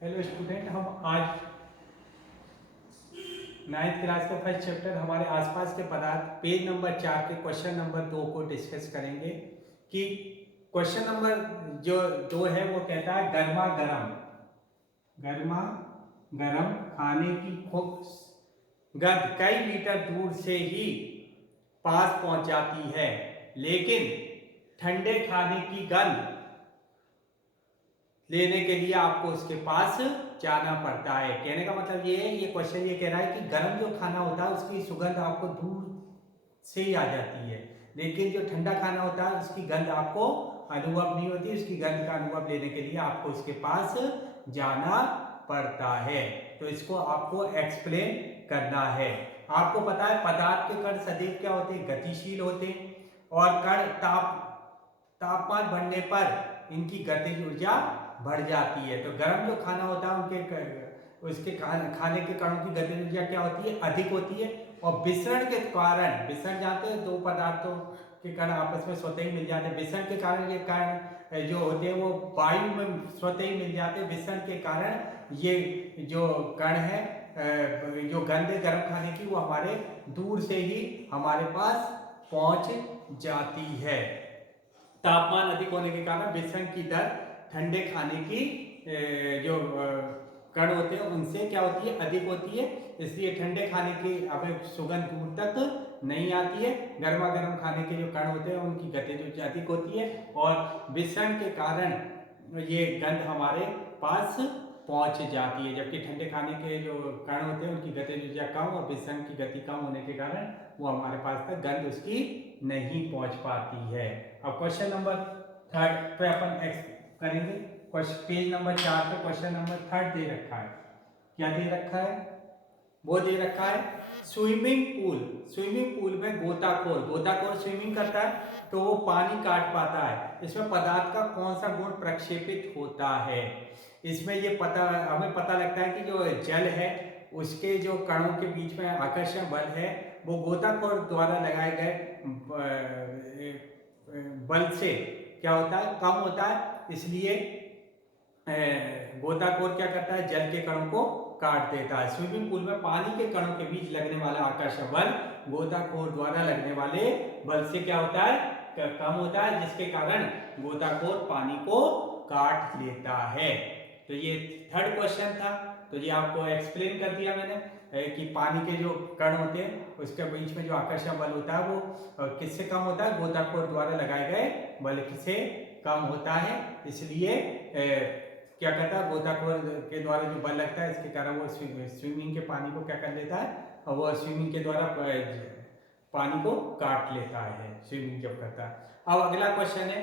Hello student, हम आज ninth class का फर्स्ट चैप्टर हमारे आसपास के पदार्थ पेज नंबर 4 के क्वेश्चन नंबर 2 को डिस्कस करेंगे। कि क्वेश्चन नंबर जो 2 है वो कहता है गर्मा गरम गर्मा गरम खाने की गंध कई मीटर दूर से ही पास पहुंच जाती है, लेकिन ठंडे खाने की गंध लेने के लिए आपको उसके पास जाना पड़ता है। कहने का मतलब ये है, ये क्वेश्चन ये कह रहा है कि गर्म जो खाना होता है उसकी सुगंध आपको दूर से ही आ जाती है, लेकिन जो ठंडा खाना होता है उसकी गंध आपको अनुभव नहीं होती। उसकी गंध का अनुभव लेने के लिए आपको उसके पास जाना पड़ता है। तो इसको आपको एक्सप्लेन करना है। आपको पता है पदार्थ के कण सदैव क्या होते हैं, गतिशील होते हैं, और कण तापमान बढ़ने पर इनकी गतिज ऊर्जा बढ़ जाती है। तो गर्म जो खाना होता है उसके खाने के कणों की गतिज ऊर्जा क्या होती है, अधिक होती है। और विसरण के कारण, विसरण जानते हैं, दो पदार्थों के कण आपस में स्वतः ही मिल जाते हैं। विसरण के कारण ये कण जो होते हैं वो वायु में स्वतः ही मिल जाते हैं। विसरण के कारण ये जो कण है, जो गंध है गर्म खाने की, वो हमारे दूर से ही हमारे पास पहुंच जाती है। तापमान अधिक होने के कारण विसरण की दर ठंडे खाने की जो कण होते हैं उनसे क्या होती है, अधिक होती है। इसलिए ठंडे खाने की हमें सुगंध दूर तक नहीं आती है। गर्मा गर्म खाने के जो कण होते हैं उनकी गतिज ऊर्जा अधिक होती है, और विसरण के कारण ये गंध हमारे पास पहुंच जाती है। जबकि ठंडे खाने के जो कण होते हैं उनकी गतिज ऊर्जा कम और विसरण की गति कम होने के कारण वो हमारे पास तक गंध उसकी नहीं पहुंच पाती है। अब क्वेश्चन नंबर 3 पे अपन करेंगे। पेज नंबर 4 पे क्वेश्चन नंबर 3 दे रखा है। क्या दे रखा है, वो दे रखा है स्विमिंग पूल। स्विमिंग पूल में गोताखोर गोताखोर स्विमिंग करता है तो वो पानी काट पाता है। इसमें पदार्थ का कौन सा गुण प्रक्षेपित होता है। इसमें ये हमें पता लगता है कि जो जल है उसके जो कणों के बीच में आकर्षण बल है वो गोताखोर द्वारा लगाए गए बल से क्या होता है, कम होता है। इसलिए गोताखोर क्या करता है, जल के कणों को काट देता है। स्विमिंग पूल में पानी के कणों के बीच लगने वाला आकर्षण बल गोताखोर द्वारा लगने वाले बल से क्या होता है, कम होता है, जिसके कारण गोताखोर पानी को काट लेता है। तो ये थर्ड क्वेश्चन था। तो ये आपको एक्सप्लेन कर दिया मैंने कि पानी के जो कण होते हैं उसके बीच में जो आकर्षण बल होता है वो किससे कम होता है, गोताखोर द्वारा लगाए गए बल से कम होता है। इसलिए क्या करता है, गोताखोर के द्वारा जो बल लगता है इसके कारण वो स्विमिंग के पानी को क्या कर लेता है, और वो स्विमिंग के द्वारा पानी को काट लेता है स्विमिंग जब करता है। अब अगला क्वेश्चन है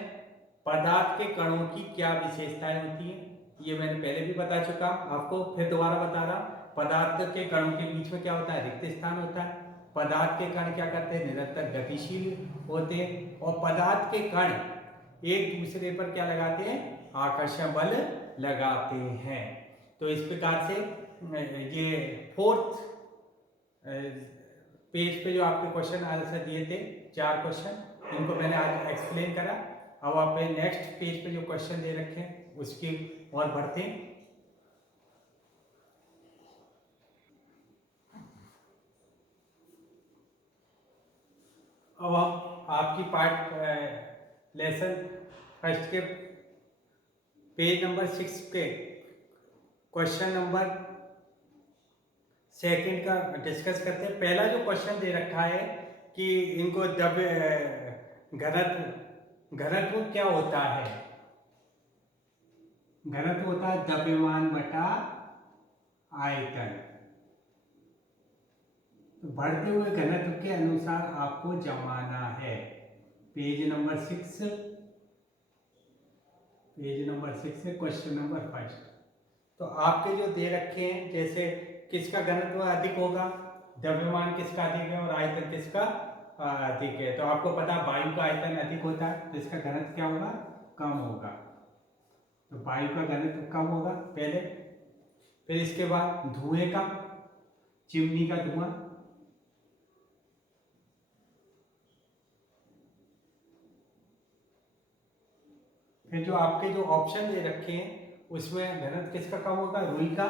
पदार्थ के कणों की क्या विशेषताएं होती है। ये मैंने पहले भी बता चुका, आपको फिर दोबारा बता रहा। पदार्थ के कणों के बीच में क्या होता है, रिक्त स्थान होता है। पदार्थ के कण क्या करते हैं, निरंतर गतिशील होते हैं। और पदार्थ के कण एक दूसरे पर क्या लगाते हैं, आकर्षण बल लगाते हैं। तो इस प्रकार से ये फोर्थ पेज पे जो आपके क्वेश्चन आंसर दिए थे 4 क्वेश्चन, इनको मैंने आज एक्सप्लेन करा। अब आप नेक्स्ट पेज पे जो क्वेश्चन दे रखे हैं उसके और बढ़ते हैं। अब हम आपकी पार्ट लेसन फर्स्ट के पेज नंबर 6 पे क्वेश्चन नंबर सेकंड का डिस्कस करते हैं। पहला जो क्वेश्चन दे रखा है कि इनको घनत्व घनत्व क्या होता है। घनत्व होता है द्रव्यमान बटा आयतन। तो बढ़ते हुए घनत्व के अनुसार आपको जमाना है। पेज नंबर 6, पेज नंबर 6 है क्वेश्चन नंबर फर्स्ट। तो आपके जो दे रखे हैं, जैसे किसका घनत्व अधिक होगा, द्रव्यमान किसका अधिक है और आयतन किसका अधिक है। तो आपको पता है वायु का आयतन अधिक होता है तो इसका घनत्व क्या होगा, कम होगा। तो वायु का घनत्व कम होगा पहले। फिर इसके बाद धुएं का, चिमनी का धुआं, फिर जो आपके जो ऑप्शन दे रखे हैं उसमें घनत्व किसका कम होगा, रुई का,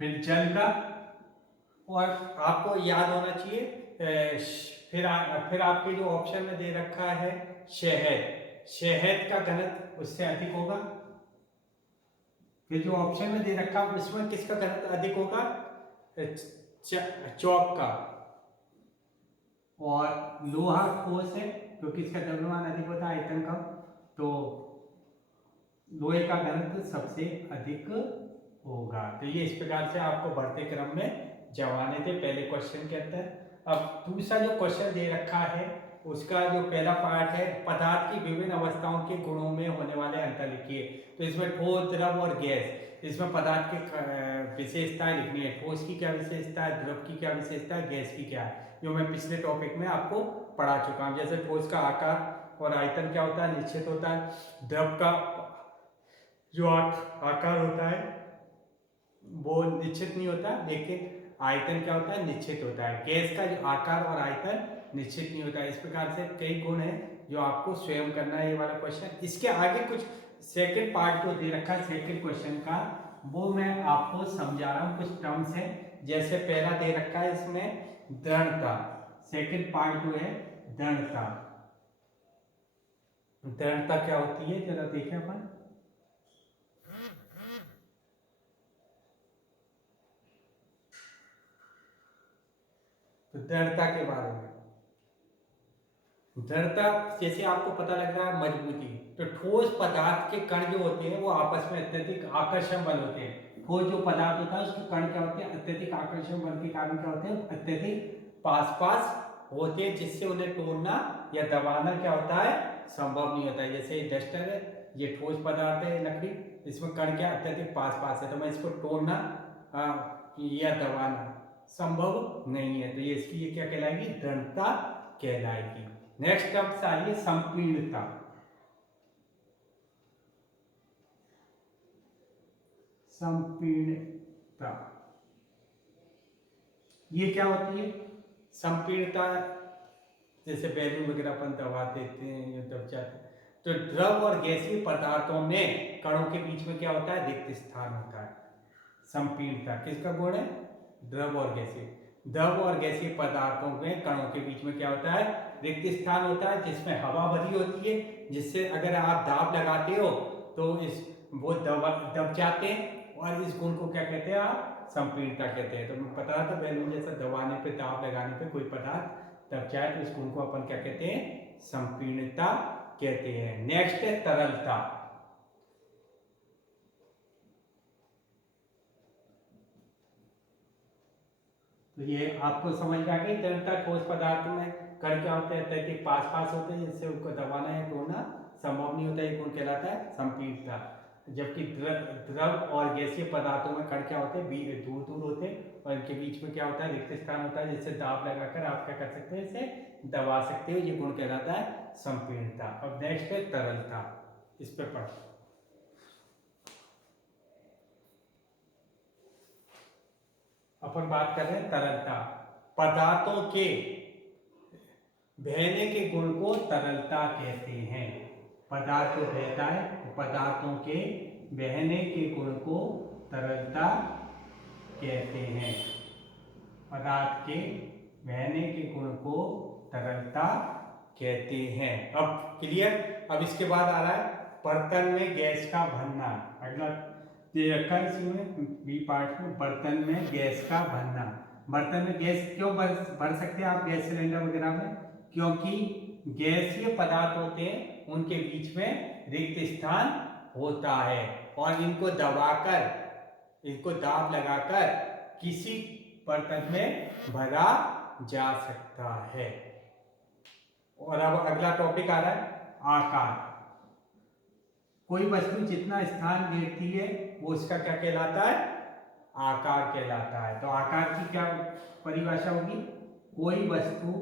फिर जल का, और आपको याद होना चाहिए फिर आपके जो ऑप्शन में दे रखा है शहद, शहद का घनत्व उससे अधिक होगा। फिर जो ऑप्शन में दे रखा है उसमें किसका घनत्व अधिक होगा, चौक का। और लोहा ठोस है क्योंकि इसका द्रव्यमान अधिक होता है, आयतन कम, तो लोहे का घनत्व सबसे अधिक होगा। तो ये इस प्रकार से आपको बढ़ते क्रम में जवाने थे पहले क्वेश्चन के अंदर। अब दूसरा जो क्वेश्चन दे रखा है उसका जो पहला पार्ट है, पदार्थ की विभिन्न अवस्थाओं के गुणों में होने वाले अंतर लिखिए। तो इसमें ठोस, द्रव और गैस, इसमें पदार्थ की विशेषताएं लिखनी है। ठोस की क्या विशेषता है, द्रव की क्या विशेषता है, गैस की क्या है, जो मैं पिछले टॉपिक में आपको पढ़ा चुका हूँ। जैसे ठोस का आकार और आयतन क्या होता है, निश्चित होता है। द्रव का जो आकार होता है वो निश्चित नहीं होता, लेकिन आयतन क्या होता है, निश्चित होता है। गैस का जो आकार और आयतन निश्चित नहीं होता है। इस प्रकार से कई गुण हैं जो आपको स्वयं करना है, ये वाला क्वेश्चन। इसके आगे कुछ सेकंड पार्ट जो दे रखा है सेकंड क्वेश्चन का, वो मैं आपको समझा रहा हूँ। कुछ टर्म्स है, जैसे पहला दे रखा है इसमें दृढ़ता, सेकंड पार्ट जो है दृढ़ता। दृढ़ता क्या होती है जरा देखें अपन। तो दृढ़ता के बारे में, दृढ़ता जैसे आपको पता लग रहा है मजबूती, तो ठोस पदार्थ के कण जो होते हैं वो आपस में अत्यधिक आकर्षण बल होते हैं। ठोस जो पदार्थ होता है उसके कण क्या होते हैं, अत्यधिक आकर्षण बल के कारण क्या होते हैं, अत्यधिक पास पास होते हैं, जिससे उन्हें तोड़ना या दबाना क्या होता है, संभव नहीं होता है। जैसे डस्टर है, ये ठोस पदार्थ है लकड़ी, इसमें कण क्या अत्यधिक पास पास है, तो मैं इसको तोड़ना या दबाना संभव नहीं है। तो ये इसकी ये क्या कहलाएगी, दृढ़ता कहलाएगी। नेक्स्ट टर्म आइए संपीड़ता। संपीड़ता ये क्या होती है, संपीड़ता जैसे बैलून वगैरह अपन दबा देते हैं या दब जाते हैं, तो द्रव और गैसीय पदार्थों में कणों के बीच में क्या होता है, रिक्त स्थान होता है। संपीड़ता किसका गुण है, द्रव और गैसीय। द्रव और गैसीय पदार्थों में कणों के बीच में क्या होता है, रिक्त स्थान होता है, जिसमें हवा भरी होती है, जिससे अगर आप दाब लगाते हो तो इस वो दब जाते हैं, और इस गुण को क्या कहते हैं आप, संपीड़ता कहते हैं। तो मैं बता रहा था बैलून जैसा दबाने पे, दाब लगाने पे कोई पदार्थ दब जाए तो इस गुण को अपन क्या कहते हैं, संपीड़ता कहते हैं। नेक्स्ट है तरलता। तो ये आपको समझ में आ गई, तरलता ठोस पदार्थ में कण क्या होते हैं, अत्यधिक पास पास होते हैं, जिससे उनको दबाना या तोड़ना संभव नहीं होता, ये गुण कहलाता है संपीड़ता। जबकि द्रव और गैसीय पदार्थों में कण क्या होते हैं, दूर दूर होते हैं, और इनके बीच में क्या होता है, रिक्त स्थान होता है, जिससे दाब लगाकर आप क्या कर सकते हैं, इसे दबा सकते हो, ये गुण कहलाता है संपीड़ता। अब नेक्स्ट है तरलता, इस पे पढ़। अपन बात कर रहे हैं तरलता, पदार्थों के बहने के गुण को तरलता कहते हैं। पदार्थ जो बहता है, पदार्थों के बहने के गुण को तरलता कहते हैं। पदार्थ के बहने के गुण को तरलता कहते हैं। अब क्लियर। अब इसके बाद आ रहा है बर्तन में गैस का भरना। अगला रखा है इसमें बी पार्ट में, बर्तन में गैस का भरना। बर्तन में गैस क्यों भर सकते हैं आप गैस सिलेंडर वगैरह में, क्योंकि गैसीय पदार्थ होते हैं उनके बीच में रिक्त स्थान होता है, और इनको दबाकर, इनको दाब लगाकर किसी बर्तन में भरा जा सकता है। और अब अगला टॉपिक आ रहा है आकार। कोई वस्तु जितना स्थान घेरती है वो उसका क्या कहलाता है, आकार कहलाता है। तो आकार की क्या परिभाषा होगी, कोई वस्तु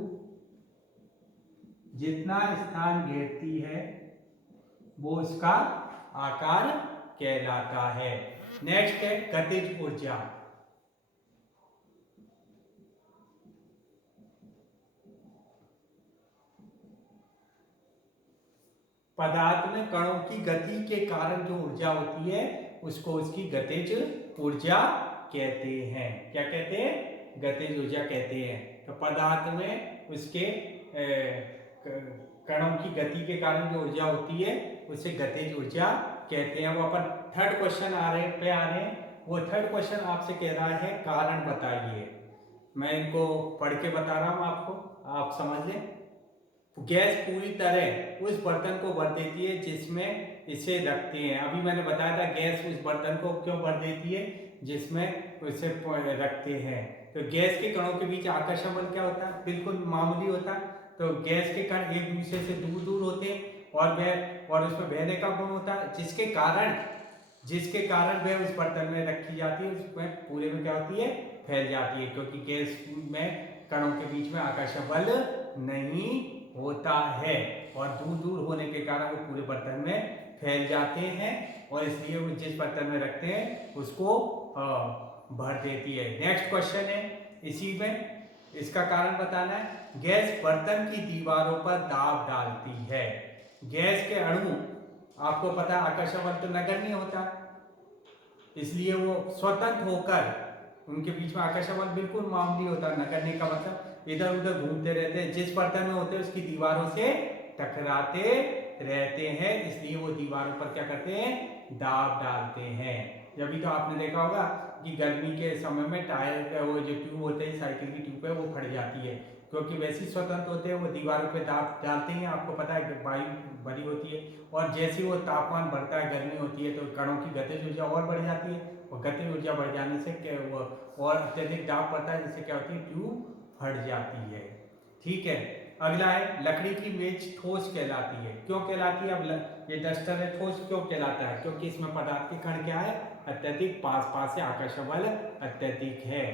जितना स्थान घेरती है वो उसका आकार कहलाता है। नेक्स्ट है गतिज ऊर्जा। पदार्थ में कणों की गति के कारण जो ऊर्जा होती है उसको उसकी गतिज ऊर्जा कहते हैं। क्या कहते हैं? गतिज ऊर्जा कहते हैं। तो पदार्थ में उसके कणों की गति के कारण जो ऊर्जा होती है उसे गतिज ऊर्जा कहते हैं। वो अपन थर्ड क्वेश्चन आ रहे हैं। वो थर्ड क्वेश्चन आपसे कह रहा है कारण बताइए। मैं इनको पढ़ के बता रहा हूं आपको, आप समझ लें। गैस पूरी तरह उस बर्तन को भर देती है जिसमें इसे रखते हैं। अभी मैंने बताया था गैस उस बर्तन को क्यों भर देती है, जिसमें उसे रखते हैं। तो गैस के कणों के बीच आकर्षण बल क्या होता है? बिल्कुल मामूली होता है। तो गैस के कण एक दूसरे से दूर दूर होते हैं और उसमें बहने का गुण होता है, जिसके कारण वह उस बर्तन में रखी जाती है, उसमें पूरे में क्या होती है? फैल जाती है, क्योंकि गैस में कणों के बीच में आकर्षण बल नहीं होता है और दूर दूर होने के कारण वो पूरे बर्तन में फैल जाते हैं और इसलिए वो जिस बर्तन में रखते हैं उसको भर देती है। नेक्स्ट क्वेश्चन है इसी में, इसका कारण बताना है। गैस बर्तन की दीवारों पर दाब डालती है। गैस के अणु, आपको पता है आकर्षण बल तो नगण्य होता है, इसलिए वो स्वतंत्र होकर, उनके बीच में आकर्षण बल बिल्कुल मामूली होता है। नगण्य का मतलब इधर उधर घूमते रहते हैं, जिस बर्तन में होते हैं उसकी दीवारों से टकराते रहते हैं, इसलिए वो दीवारों पर क्या करते हैं? दाब डालते हैं। जब तो आपने देखा होगा कि गर्मी के समय में टायर वो जो ट्यूब होते हैं साइकिल की ट्यूब है वो फट जाती है, क्योंकि वैसे ही स्वतंत्र होते हैं, वो दीवारों पे दाब डालते हैं। आपको पता है वायु भरी होती है और जैसे वो तापमान बढ़ता है, गर्मी होती है, तो कणों की गतिज ऊर्जा और बढ़ जाती है और गतिज ऊर्जा बढ़ जाने से वो और अत्यधिक दाब पड़ता है, जिससे क्या होती है? ट्यूब फट जाती है। ठीक है। अगला है लकड़ी की मेज ठोस कहलाती है। क्यों कहलाती है? अब ये डस्टर है, ठोस क्यों कहलाता है? क्योंकि इसमें पदार्थ के कण क्या है? अत्यधिक पास से आकर्षण बल अत्यधिक है।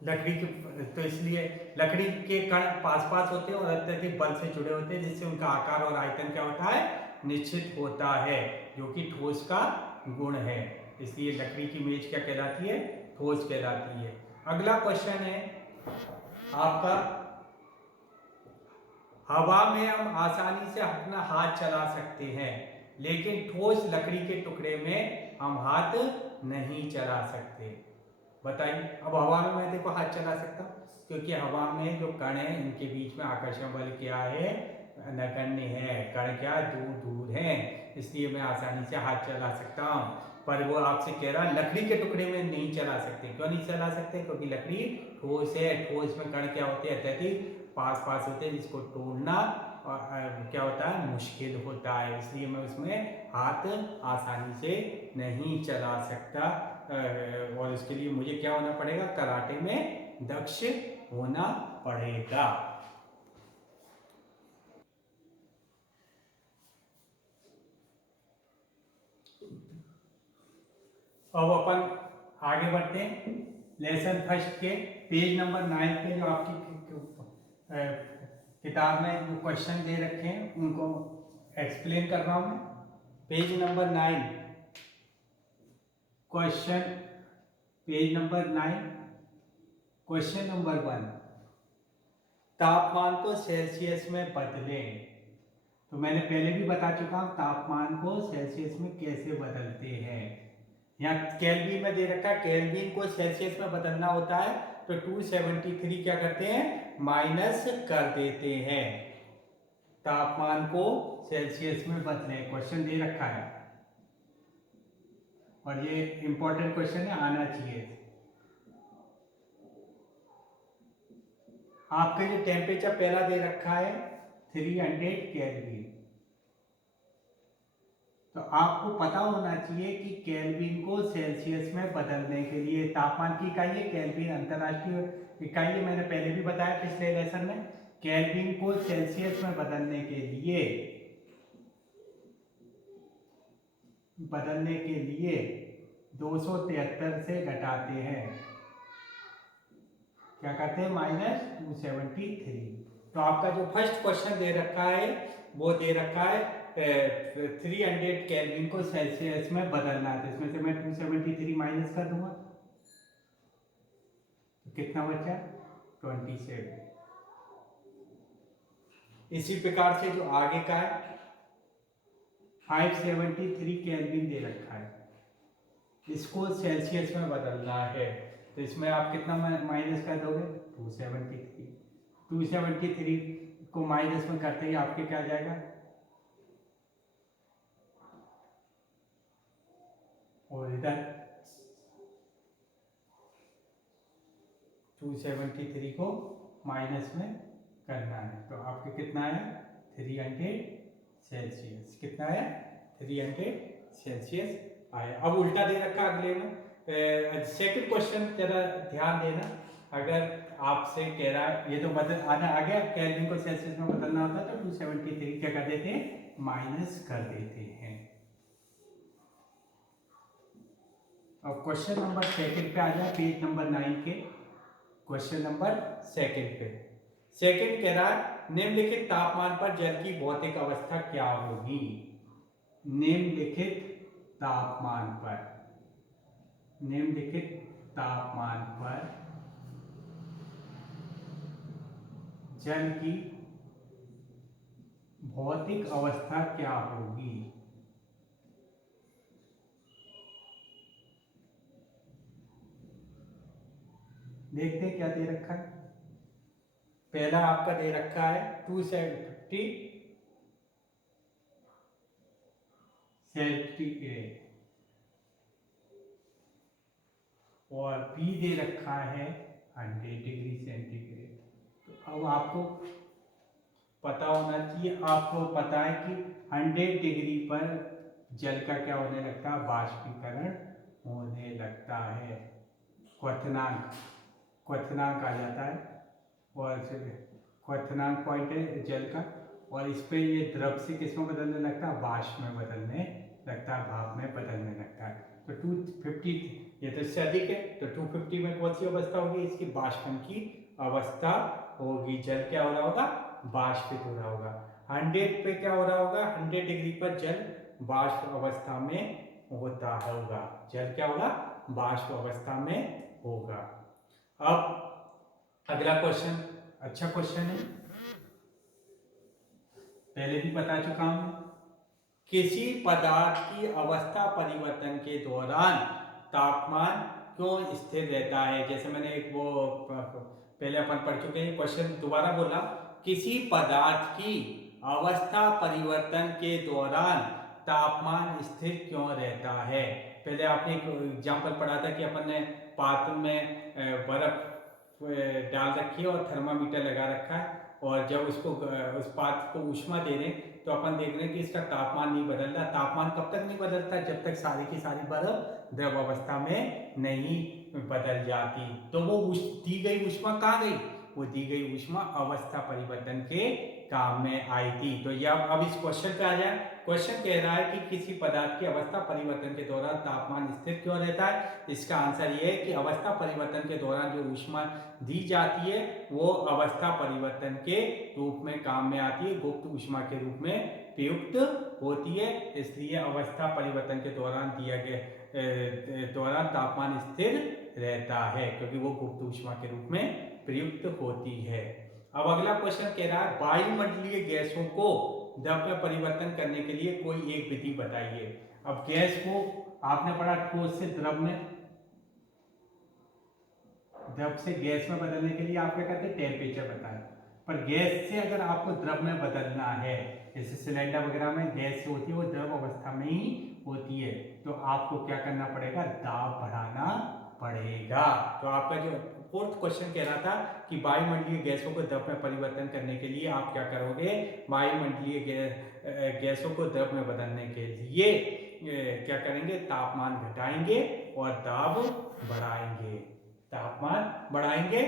लकड़ी के, तो इसलिए लकड़ी के कण पास होते हैं और अत्यधिक बल से जुड़े होते हैं, जिससे उनका आकार और आयतन क्या होता है? निश्चित होता है, जो कि ठोस का गुण है। इसलिए लकड़ी की मेज क्या कहलाती है? ठोस कहलाती है। अगला क्वेश्चन है आपका, हवा में हम आसानी से अपना हाथ चला सकते हैं, लेकिन ठोस लकड़ी के टुकड़े में हम हाथ नहीं चला सकते। बताइए। अब हवा में मैं देखो हाथ चला सकता हूँ, क्योंकि हवा में जो कण है इनके बीच में आकर्षण बल क्या है? नगण्य है। कण क्या दूर दूर है, इसलिए मैं आसानी से हाथ चला सकता हूँ। पर वो आपसे कह रहा है लकड़ी के टुकड़े में नहीं चला सकते। क्यों नहीं चला सकते? क्योंकि लकड़ी ठोस है। ठोस में कण क्या होते हैं? अत्यधिक पास होते हैं, जिसको तोड़ना क्या होता है? मुश्किल होता है, इसलिए मैं उसमें हाथ आसानी से नहीं चला सकता। और इसके लिए मुझे क्या होना पड़ेगा? कराटे में दक्ष होना पड़ेगा। अब अपन आगे बढ़ते हैं। लेसन फर्स्ट के पेज नंबर 9 पे जो आपकी किताब में जो क्वेश्चन दे रखे हैं उनको एक्सप्लेन कर रहा हूं मैं। Page number 9 question, page number 9 question number 1, तापमान को सेल्सियस में बदलें। तो मैंने पहले भी बता चुका हूं तापमान को सेल्सियस में कैसे बदलते हैं। यहाँ केल्विन में दे रखा है, केल्विन को सेल्सियस में बदलना होता है तो 273 क्या करते हैं? माइनस कर देते हैं। तापमान को सेल्सियस में बदलें, क्वेश्चन दे रखा है और ये इंपॉर्टेंट क्वेश्चन है, आना चाहिए। आपका जो टेम्परेचर पहला दे रखा है 300 केल्विन, तो आपको पता होना चाहिए कि केल्विन को सेल्सियस में बदलने के लिए तापमान की इकाई है केल्विन, अंतरराष्ट्रीय इकाई है। मैंने पहले भी बताया पिछले लेसन में। केल्विन को सेल्सियस में बदलने के लिए 273 से घटाते हैं। क्या करते हैं? -273। तो आपका जो फर्स्ट क्वेश्चन दे रखा है वो दे रखा है 300 केल्विन को सेल्सियस में बदलना है। तो इसमें से मैं 273 माइनस कर दूंगा तो कितना बचा? 27। इसी प्रकार से जो आगे का है 573 केल्विन दे रखा है, इसको सेल्सियस में बदलना है। तो इसमें आप कितना माइनस कर दोगे, 273। 273 को माइनस में करते ही आपके क्या आ जाएगा, और इधर 273 को माइनस में करना है, तो आपके कितना है 300 सेल्सियस। कितना है 300 सेल्सियस आया। अब उल्टा दे रखा अगले में, सेकंड क्वेश्चन जरा ध्यान देना। अगर आपसे कह रहा है, ये तो बदल आना आ गया, केल्विन को सेल्सियस में बदलना होता है तो 273 क्या कर देते हैं, माइनस कर देते हैं। अब क्वेश्चन नंबर सेकंड पे आ जाए, पेज नंबर 9 के क्वेश्चन नंबर सेकंड पे। सेकंड कह रहा है निम्नलिखित तापमान पर जल की भौतिक अवस्था क्या होगी। निम्नलिखित तापमान पर, निम्नलिखित तापमान पर जल की भौतिक अवस्था क्या होगी। देखते हैं क्या दे रखा है। पहला आपका दे रखा है 250 सेंटीग्रेड और बी दे रखा है 100 डिग्री सेंटीग्रेड। तो अब आपको पता होना चाहिए, आपको पता है कि 100 डिग्री पर जल का क्या होने लगता है, बाष्पीकरण होने लगता है, क्वथनांक, क्वथनांक आ जाता है, और क्वथनांक पॉइंट है जल का, और इस पे ये द्रव से किस में बदलने लगता है, वाष्प में बदलने लगता है, भाप में बदलने लगता है। तो 250 ये तो इससे अधिक है, तो 250 में कौन सी अवस्था होगी, इसकी बाष्पन की अवस्था होगी। जल क्या हो रहा होगा, बाष्पित हो रहा होगा। 100 पे क्या हो रहा होगा, 100 डिग्री पर जल बाष्प अवस्था में होता होगा, जल क्या होगा, बाष्प अवस्था में होगा। अब अगला क्वेश्चन अच्छा क्वेश्चन है, पहले भी बता चुका हूं। किसी पदार्थ की अवस्था परिवर्तन के दौरान तापमान क्यों स्थिर रहता है। जैसे मैंने एक वो पहले अपन पढ़ चुके हैं, क्वेश्चन दोबारा बोला, किसी पदार्थ की अवस्था परिवर्तन के दौरान तापमान स्थिर क्यों रहता है। पहले आपने एक एग्जाम्पल पढ़ा था कि अपन ने पात्र में बर्फ डाल रखी है और थर्मामीटर लगा रखा है, और जब उसको उस पात्र को ऊष्मा दे रहे हैं तो अपन देख रहे हैं कि इसका तापमान नहीं बदल रहा। तापमान कब तक नहीं बदलता, जब तक सारी की सारी बर्फ द्रव अवस्था में नहीं बदल जाती। तो वो दी गई ऊष्मा कहाँ गई, वो दी गई ऊष्मा अवस्था परिवर्तन के काम में आई थी। तो ये अब इस क्वेश्चन पे आ जाए। क्वेश्चन कह रहा है कि किसी पदार्थ की अवस्था परिवर्तन के दौरान तापमान स्थिर क्यों रहता है। इसका आंसर ये है कि अवस्था परिवर्तन के दौरान जो ऊष्मा दी जाती है वो अवस्था परिवर्तन के रूप में काम में आती है, गुप्त ऊष्मा के रूप में प्रयुक्त होती है। इसलिए अवस्था परिवर्तन के दौरान दिया गया दौरान तापमान स्थिर रहता है, क्योंकि वो गुप्त ऊष्मा के रूप में प्रयुक्त होती है। अब अगला क्वेश्चन कह रहा है वायुमंडलीय गैसों को द्रव में परिवर्तन करने के लिए कोई एक विधि बताइए। अब गैस को आपने पढ़ा ठोस से द्रव में, द्रव से गैस में बदलने के लिए आप क्या करते हैं, टेम्परेचर बताएं। पर गैस से अगर आपको द्रव में बदलना है, जैसे सिलेंडर वगैरह में गैस होती है वो द्रव अवस्था में ही होती है, तो आपको क्या करना पड़ेगा, दाब बढ़ाना पड़ेगा। तो आपका जो फोर्थ क्वेश्चन कह रहा था कि वायुमंडलीय गैसों को द्रव में परिवर्तन करने के लिए आप क्या करोगे, वायुमंडलीय गैसों को द्रव में बदलने के लिए क्या करेंगे, तापमान घटाएंगे और दाब बढ़ाएंगे। तापमान बढ़ाएंगे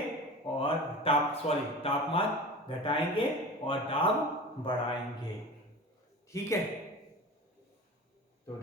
और तापमान घटाएंगे और दाब बढ़ाएंगे। ठीक है, तो